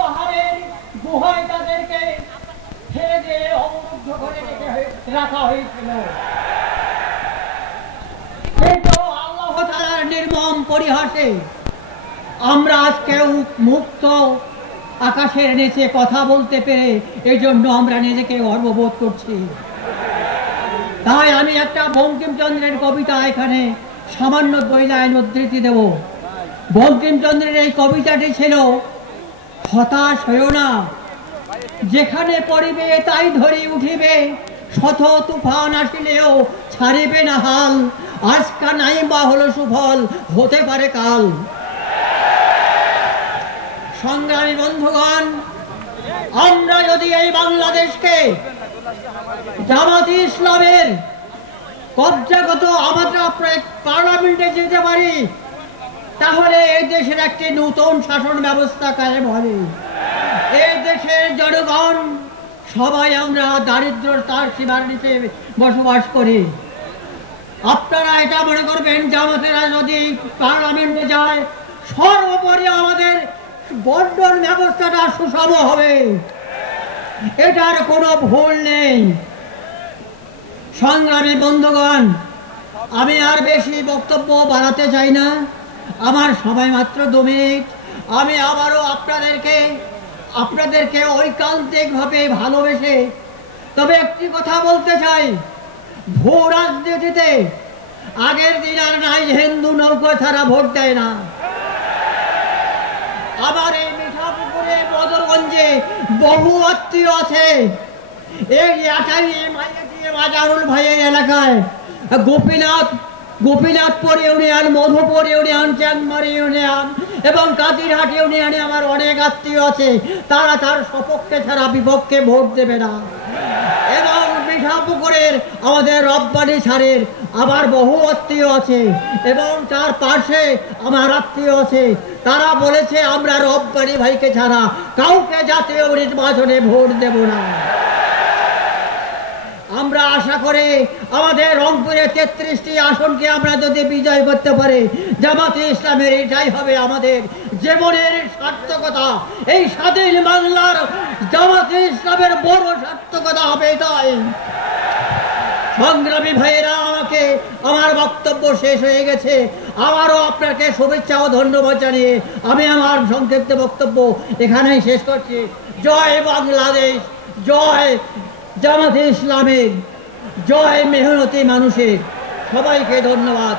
পাহাড়ের গুহায় তাদেরকে ছেড়ে দিয়ে অবরুদ্ধ করে রাখা হয়েছিল। কিন্তু আল্লাহ তাআলার নির্মম পরিহাসে আমরা আজকেও মুক্ত আকাশের নিচে কথা বলতে পেরে এই জন্য আমরা নিজেকে গর্ববোধ করছি। তাই আমি একটা বঙ্কিমচন্দ্রের কবিতা এখানে সামান্য 2 লাইন উদ্ধৃতি দেব। বঙ্কিমচন্দ্রের এই কবিতাটি ছিল, হতাশ হইও না, যেখানে পড়িবে তাই ধরি উঠিবে, শত তুফান আসিলেও ছাড়িবে না হাল, আজকা নাই বা হলো সুফল, হতে পারে কাল। সংগ্রামী বন্ধুগণ, আমরা যদি এই বাংলাদেশকে জামাতে ইসলামের কবজাগত আমরা পার্লামেন্টে যেতে পারি, তাহলে এই দেশের একটি নতুন শাসন ব্যবস্থা কায়েম হবে। এই দেশের জনগণ সবাই আমরা দারিদ্রতার সীমার নিচে বসবাস করি। আপনারা এটা মনে করবেন জামাতেরা যদি পার্লামেন্টে যায়, সর্বোপরি আমাদের বন্টন ব্যবস্থাটা সুষম হবে, এটার কোনো ভুল নেই। সংগ্রামী বন্ধুগণ, আমি আর বেশি বক্তব্য বাড়াতে চাই না, আমার সময় মাত্র 2 মিনিট। আমি আবারও আপনাদেরকে ঐকান্তিকভাবে ভালোবেসে তবে একটি কথা বলতে চাই, ভূ রাজনীতিতে আগের দিন আর নাই, হিন্দু নৌকা ছাড়া ভোট দেয় না। আবার এই মিঠাপুকুরে বদরগঞ্জে বহু আত্মীয় আছে। এই মাজারুল ভাইয়ের এলাকায় Gopinathpur union, Madhupur union, Changmari union এবং কাদিরহাট ইউনিয়নে আমার অনেক আত্মীয় আছে। তারা তার সপক্ষে ছাড়া বিপক্ষে ভোট দেবে না। এবং মিঠাপুকুরের আমাদের রব্বানি ছাড়ের আবার বহু আত্মীয় আছে এবং তার পাশে আমার আত্মীয় আছে। তারা বলেছে আমরা রব্বানি ভাইকে ছাড়া কাউকে জাতীয় নির্বাচনে ভোট দেব না। আমরা আশা করি আমাদের রংপুরে 33টি আসনকে আমরা যদি বিজয় করতে পারি, জামাতে ইসলামের এটাই হবে আমাদের জীবনের সার্থকতা। এই স্বাধীন বাংলার জামাতে ইসলামের বড় সার্থকতা হবে এটাই। সংগ্রামী ভাইয়েরা, আমার বক্তব্য শেষ হয়ে গেছে। আবারও আপনাকে শুভেচ্ছা ও ধন্যবাদ জানিয়ে আমি আমার সংক্ষিপ্ত বক্তব্য এখানেই শেষ করছি। জয় বাংলাদেশ, জয় জামাতে ইসলামের, জয় মেহনতি মানুষের। সবাইকে ধন্যবাদ।